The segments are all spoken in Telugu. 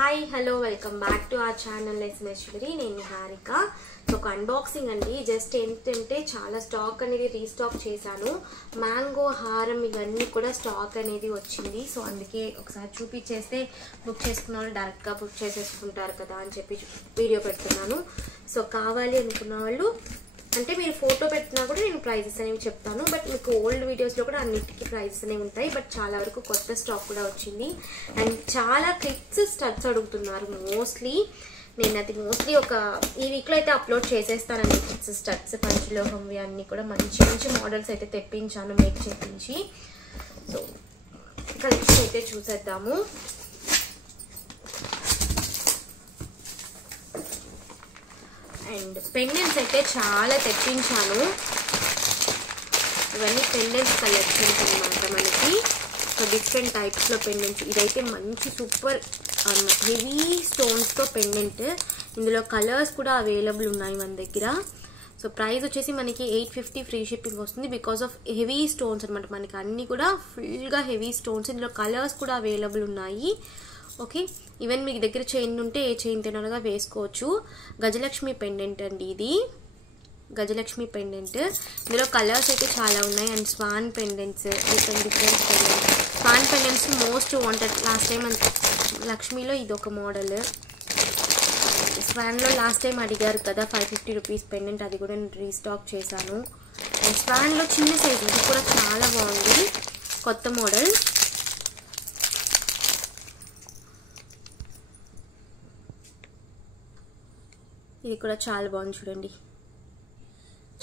Hi hello welcome back to our channel SMS jewellery. నేను నిహారిక. సో ఒక అన్బాక్సింగ్ అండి. జస్ట్ ఏంటంటే చాలా స్టాక్ అనేది రీస్టాక్ చేశాను. మ్యాంగో హారం ఇవన్నీ కూడా స్టాక్ అనేది వచ్చింది. సో అందుకే ఒకసారి చూపించేస్తే బుక్ చేసుకున్న వాళ్ళు డైరెక్ట్గా బుక్ చేసేసుకుంటారు కదా అని చెప్పి వీడియో పెడుతున్నాను. సో కావాలి అనుకున్న వాళ్ళు అంటే మీరు ఫోటో పెట్టినా కూడా నేను ప్రైజెస్ అనేవి చెప్తాను. బట్ మీకు ఓల్డ్ వీడియోస్లో కూడా అన్నిటికీ ప్రైజెస్ అనేవి ఉంటాయి. బట్ చాలా వరకు కొత్త స్టాక్ కూడా వచ్చింది. అండ్ చాలా క్లిప్స్ స్టడ్స్ అడుగుతున్నారు మోస్ట్లీ. నేను అది మోస్ట్లీ ఒక ఈ వీక్లో అయితే అప్లోడ్ చేసేస్తానండి. క్లిప్స్ స్టడ్స్ పంచలోహంవి అన్నీ కూడా మంచి మంచి మోడల్స్ అయితే తెప్పించాను మేక్ చేయించి. సో కలెక్షన్ అయితే చూసేద్దాము. అండ్ పెండెంట్స్ అయితే చాలా తెప్పించాను. ఇవన్నీ పెండెంట్స్ కలెక్షన్స్ అనమాట మనకి. సో డిఫరెంట్ టైప్స్లో పెండెంట్స్. ఇదైతే మంచి సూపర్ హెవీ స్టోన్స్తో పెండెంట్. ఇందులో కలర్స్ కూడా అవైలబుల్ ఉన్నాయి మన దగ్గర. సో ప్రైస్ వచ్చేసి మనకి 850 ఫ్రీ షిప్పింగ్ వస్తుంది. బికాస్ ఆఫ్ హెవీ స్టోన్స్ అనమాట. మనకి అన్నీ కూడా ఫుల్గా హెవీ స్టోన్స్. ఇందులో కలర్స్ కూడా అవైలబుల్ ఉన్నాయి. ఓకే, ఈవెన్ మీకు దగ్గర చైన్ ఉంటే ఏ చైన్ తినగా వేసుకోవచ్చు. గజలక్ష్మి పెండెంట్ అండి ఇది. గజలక్ష్మి పెండెంట్. ఇందులో కలర్స్ అయితే చాలా ఉన్నాయి. And swan pendants, different different pendants. Swan pendants most wanted. Last time లక్ష్మీలో ఇది ఒక మోడల్. స్వాన్లో లాస్ట్ టైం అడిగారు కదా 550 రూపీస్ పెండెంట్, అది కూడా నేను రీస్టాక్ చేశాను. అండ్ స్వాన్లో చిన్న సైజు, ఇది కూడా చాలా బాగుంది, కొత్త మోడల్. ఇది కూడా చాలా బాగుంది చూడండి.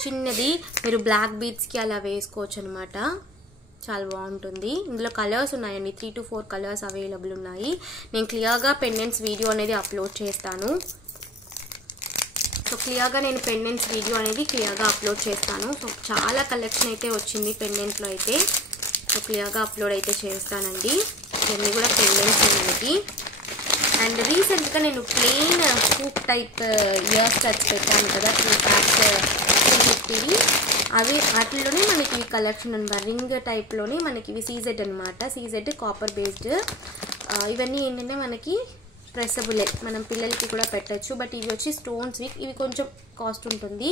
చిన్నది, మీరు బ్లాక్ బీడ్స్కి అలా వేసుకోవచ్చు అనమాట. చాలా బాగుంటుంది. ఇందులో కలర్స్ ఉన్నాయండి. 3 to 4 కలర్స్ అవైలబుల్ ఉన్నాయి. నేను క్లియర్గా పెండెంట్స్ వీడియో అనేది అప్లోడ్ చేస్తాను. సో క్లియర్గా నేను పెండెంట్స్ వీడియో అనేది క్లియర్గా అప్లోడ్ చేస్తాను. సో చాలా కలెక్షన్ అయితే వచ్చింది పెండెంట్లో అయితే. సో క్లియర్గా అప్లోడ్ అయితే చేస్తానండి. ఇవన్నీ కూడా పెండెంట్స్ మనకి. అండ్ రీసెంట్గా నేను plain hoop type year studs పెట్టాను కదా, 2 ప్యాక్స్ 350. అవి వాటిలోనే మనకి కలెక్షన్ అనమాట. రింగ్ టైప్లోనే మనకి ఇవి సీజెడ్ అనమాట. CZ copper based. ఇవన్నీ ఏంటంటే మనకి ప్రెసబులే, మనం పిల్లలకి కూడా పెట్టచ్చు. బట్ ఇవి వచ్చి స్టోన్స్, ఇవి కొంచెం కాస్ట్ ఉంటుంది.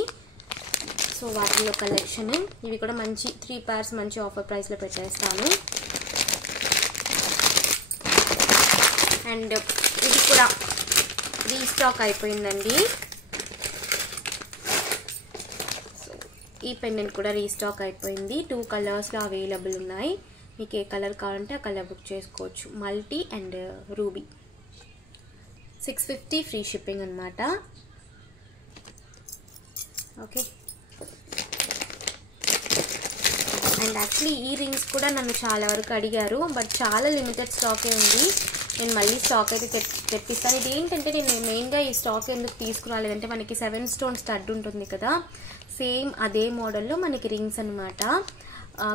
సో వాటిలో కలెక్షన్ ఇవి కూడా మంచి 3 pairs మంచి ఆఫర్ ప్రైస్లో పెట్టేస్తాను. అండ్ ఇది కూడా రీస్టాక్ అయిపోయిందండి. సో ఈ పెండెంట్ కూడా రీస్టాక్ అయిపోయింది. 2 కలర్స్లో అవైలబుల్ ఉన్నాయి. మీకు ఏ కలర్ కావాలంటే ఆ కలర్ బుక్ చేసుకోవచ్చు. Multi and ruby. 650 free shipping అనమాట. ఓకే. అండ్ యాక్చువల్లీ ఈ రింగ్స్ కూడా నన్ను చాలా వరకు అడిగారు. బట్ చాలా లిమిటెడ్ స్టాకే ఉంది. నేను మళ్ళీ స్టాక్ అయితే తెప్పిస్తాను. ఇది ఏంటంటే నేను మెయిన్గా ఈ స్టాక్ ఎందుకు తీసుకురాలేదంటే మనకి 7 స్టోన్ స్టడ్ ఉంటుంది కదా, సేమ్ అదే మోడల్లో మనకి రింగ్స్ అనమాట.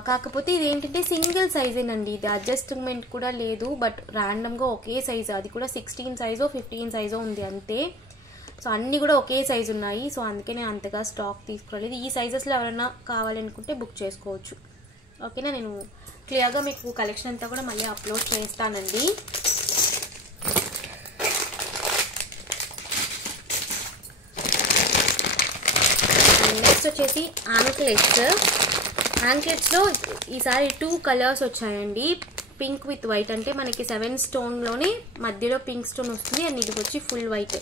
కాకపోతే ఇది ఏంటంటే సింగిల్ సైజేనండి. ఇది అడ్జస్ట్మెంట్ కూడా లేదు. బట్ ర్యాండమ్గా ఒకే సైజు, అది కూడా 16 సైజో 15 సైజో ఉంది అంతే. సో అన్నీ కూడా ఒకే సైజు ఉన్నాయి. సో అందుకే నేను అంతగా స్టాక్ తీసుకురాలేదు. ఈ సైజెస్లో ఎవరైనా కావాలనుకుంటే బుక్ చేసుకోవచ్చు. ఓకేనా. నేను క్లియర్గా మీకు కలెక్షన్ అంతా కూడా మళ్ళీ అప్లోడ్ చేస్తానండి. నెక్స్ట్ వచ్చేసి యాంక్లెట్స్లో ఈసారి 2 కలర్స్ వచ్చాయండి. Pink with white. అంటే మనకి 7 స్టోన్లోనే మధ్యలో పింక్ స్టోన్ వస్తుంది. అండ్ ఇది వచ్చి ఫుల్ వైట్.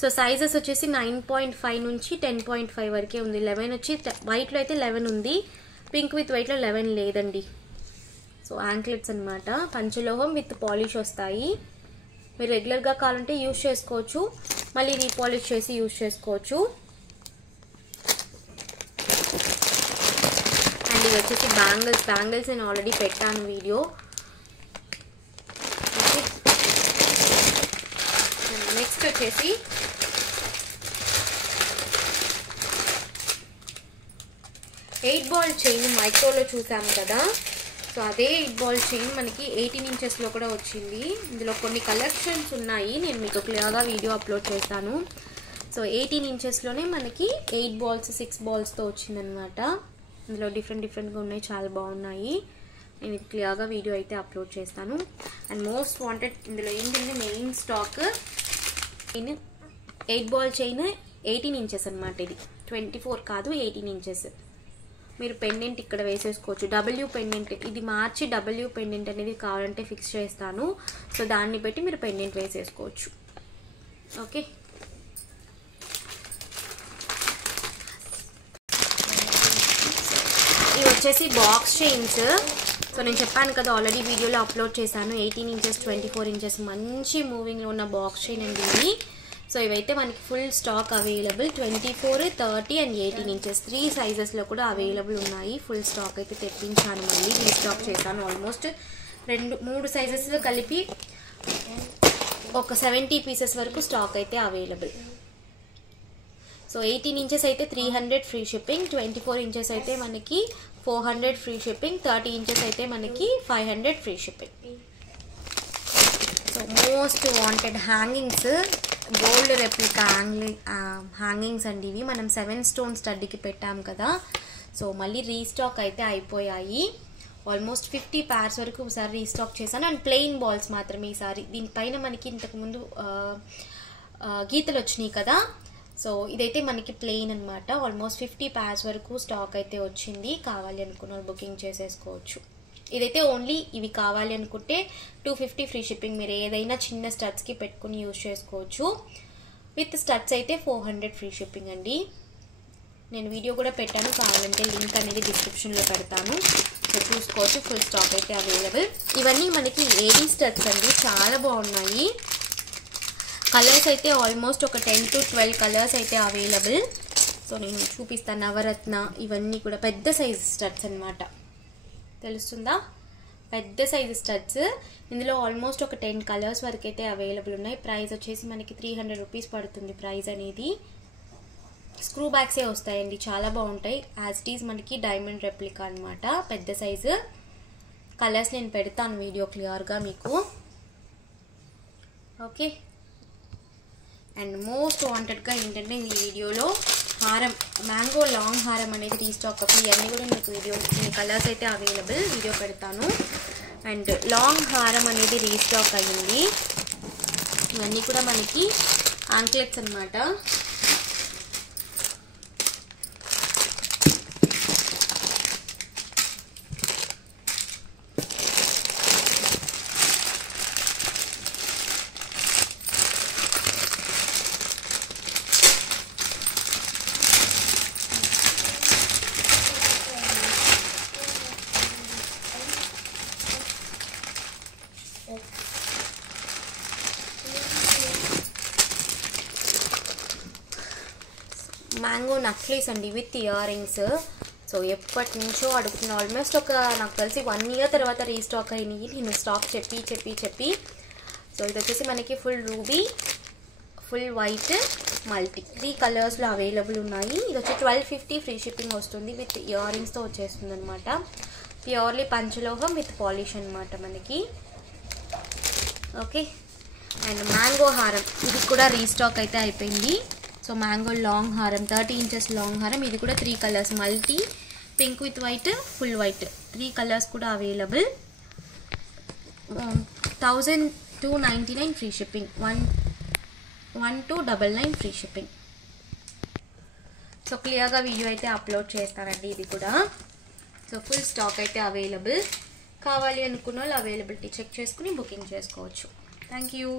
సో సైజెస్ వచ్చేసి 9.5 నుంచి 10.5 వరకే ఉంది. 11 వచ్చి వైట్లో అయితే 11 ఉంది. పింక్ విత్ వైట్లో 11 లేదండి. సో యాంక్లెట్స్ అనమాట. పంచలోహం విత్ పాలిష్ వస్తాయి. మీరు రెగ్యులర్గా కావాలంటే యూజ్ చేసుకోవచ్చు, మళ్ళీ రీపాలిష్ చేసి యూజ్ చేసుకోవచ్చు. అండ్ ఇది వచ్చేసి బ్యాంగిల్స్ నేను ఆల్రెడీ పెట్టాను వీడియో. ఓకే. నెక్స్ట్ వచ్చేసి ఎయిట్ బాల్ చైన్ మైక్రోలో చూసాము కదా. సో అదే 8 బాల్ చైన్ మనకి 18 ఇంచెస్లో కూడా వచ్చింది. ఇందులో కొన్ని కలెక్షన్స్ ఉన్నాయి, నేను మీకు క్లియర్గా వీడియో అప్లోడ్ చేస్తాను. సో 18 ఇంచెస్లోనే మనకి 8 బాల్స్ 6 బాల్స్తో వచ్చిందనమాట. ఇందులో డిఫరెంట్గా ఉన్నాయి, చాలా బాగున్నాయి. నేను క్లియర్గా వీడియో అయితే అప్లోడ్ చేస్తాను. అండ్ మోస్ట్ వాంటెడ్ ఇందులో ఏంటంటే main stock 8 ball chain 18 inches అనమాట. ఇది 24 కాదు 18 ఇంచెస్. మీరు పెండెంట్ ఇక్కడ వేసేసుకోవచ్చు. డబ్ల్యూ పెండెంట్ ఇది మార్చి డబ్ల్యూ పెండెంట్ అనేది కావాలంటే ఫిక్స్ చేస్తాను. సో దాన్ని బట్టి మీరు పెండెంట్ వేసేసుకోవచ్చు. ఓకే, ఇవి వచ్చేసి బాక్స్ చైన్స్. సో నేను చెప్పాను కదా ఆల్రెడీ వీడియోలో అప్లోడ్ చేశాను. 18 ఇంచెస్ 24 ఇంచెస్ మంచి మూవింగ్లో ఉన్న బాక్స్ చైన్ అండి ఇవి. సో ఇవైతే మనకి full stock available. 24, 30 and 18 inches 3 సైజెస్లో కూడా అవైలబుల్ ఉన్నాయి. ఫుల్ స్టాక్ అయితే తెప్పించాను, మళ్ళీ రీస్టాక్ చేశాను. ఆల్మోస్ట్ 2-3 సైజెస్లో కలిపి ఒక 70 పీసెస్ వరకు స్టాక్ అయితే అవైలబుల్. సో 18 ఇంచెస్ అయితే 300 ఫ్రీ షిప్పింగ్, 24 ఇంచెస్ అయితే మనకి 400 ఫ్రీ షిప్పింగ్, 30 ఇంచెస్ అయితే మనకి 500 free shipping. So most wanted hangings, gold replica hangings అండి ఇవి. మనం 7 స్టోన్ స్టడ్కి పెట్టాం కదా, సో మళ్ళీ రీస్టాక్ అయితే అయిపోయాయి. ఆల్మోస్ట్ 50 pairs వరకు ఒకసారి రీస్టాక్ చేశాను. అండ్ ప్లెయిన్ బాల్స్ మాత్రమే ఈసారి. దీనిపైన మనకి ఇంతకుముందు గీతలు వచ్చినాయి కదా, సో ఇదైతే మనకి ప్లెయిన్ అనమాట. ఆల్మోస్ట్ 50 pairs వరకు స్టాక్ అయితే వచ్చింది. కావాలి అనుకున్న బుకింగ్ చేసేసుకోవచ్చు. ఇదైతే ఓన్లీ ఇవి కావాలి అనుకుంటే 250 ఫ్రీ షిప్పింగ్. మీరు ఏదైనా చిన్న స్టడ్స్కి పెట్టుకుని యూజ్ చేసుకోవచ్చు. విత్ స్టడ్స్ అయితే 400 ఫ్రీ షిప్పింగ్ అండి. నేను వీడియో కూడా పెట్టాను, కావాలంటే లింక్ అనేది డిస్క్రిప్షన్లో పెడతాను, సో చూసుకోవచ్చు. ఫుల్ స్టాక్ అయితే అవైలబుల్. ఇవన్నీ మనకి ఏడీ స్టడ్స్ అండి, చాలా బాగున్నాయి. కలర్స్ అయితే ఆల్మోస్ట్ ఒక 10 to 12 కలర్స్ అయితే అవైలబుల్. సో నేను చూపిస్తాను. నవరత్న ఇవన్నీ కూడా పెద్ద సైజ్ స్టడ్స్ అనమాట, తెలుస్తుందా? పెద్ద సైజ్ స్టడ్స్. ఇందులో ఆల్మోస్ట్ ఒక 10 కలర్స్ వరకు అయితే అవైలబుల్ ఉన్నాయి. ప్రైస్ వచ్చేసి మనకి 300 రూపీస్ పడుతుంది ప్రైస్ అనేది. స్క్రూ బ్యాగ్సే వస్తాయండి, చాలా బాగుంటాయి. యాజ్ ఇట్ ఈజ్ మనకి డైమండ్ రెప్లికా అనమాట, పెద్ద సైజు. కలర్స్ నేను పెడతాను వీడియో క్లియర్గా మీకు. ఓకే, అండ్ మోస్ట్ వాంటెడ్గా ఏంటంటే ఈ వీడియోలో హారం, మ్యాంగో లాంగ్ హారం అనేది రీస్టాక్ అప్పుడు ఇవన్నీ కూడా మీకు వీడియో, ఈ కలర్స్ అయితే అవైలబుల్, వీడియో పెడతాను. అండ్ లాంగ్ హారం అనేది రీస్టాక్ అయ్యింది. ఇవన్నీ కూడా మనకి యాంక్లెట్స్ అనమాట. మ్యాంగో నక్లీస్ అండి విత్ ఇయర్ రింగ్స్. సో ఎప్పటి నుంచో అడుగుతున్నా. ఆల్మోస్ట్ ఒక నాకు తెలిసి 1 year తర్వాత రీస్టాక్ అయినాయి. నేను స్టాక్ చెప్పి సో ఇది వచ్చేసి మనకి full ruby, full white, multi 3 కలర్స్లో అవైలబుల్ ఉన్నాయి. ఇది వచ్చి 1250 ఫ్రీ షిప్పింగ్ వస్తుంది. విత్ ఇయర్ రింగ్స్తో వచ్చేస్తుంది అనమాట. ప్యూర్లీ పంచలోహం విత్ పాలిష్ అనమాట మనకి. ఓకే, అండ్ మ్యాంగో హారం ఇది కూడా రీస్టాక్ అయితే అయిపోయింది. సో మ్యాంగో లాంగ్ హారం 30 ఇంచెస్ లాంగ్ హారం. ఇది కూడా 3 colours, multi, pink with white, full white, 3 colours కూడా available. 1299 free shipping, 1299 free shipping. So క్లియర్గా వీడియో అయితే అప్లోడ్ చేస్తానండి ఇది కూడా. సో ఫుల్ స్టాక్ అయితే అవైలబుల్. కావాలి అనుకున్న వాళ్ళు అవైలబిలిటీ చెక్ చేసుకుని బుకింగ్ చేసుకోవచ్చు. Thank you.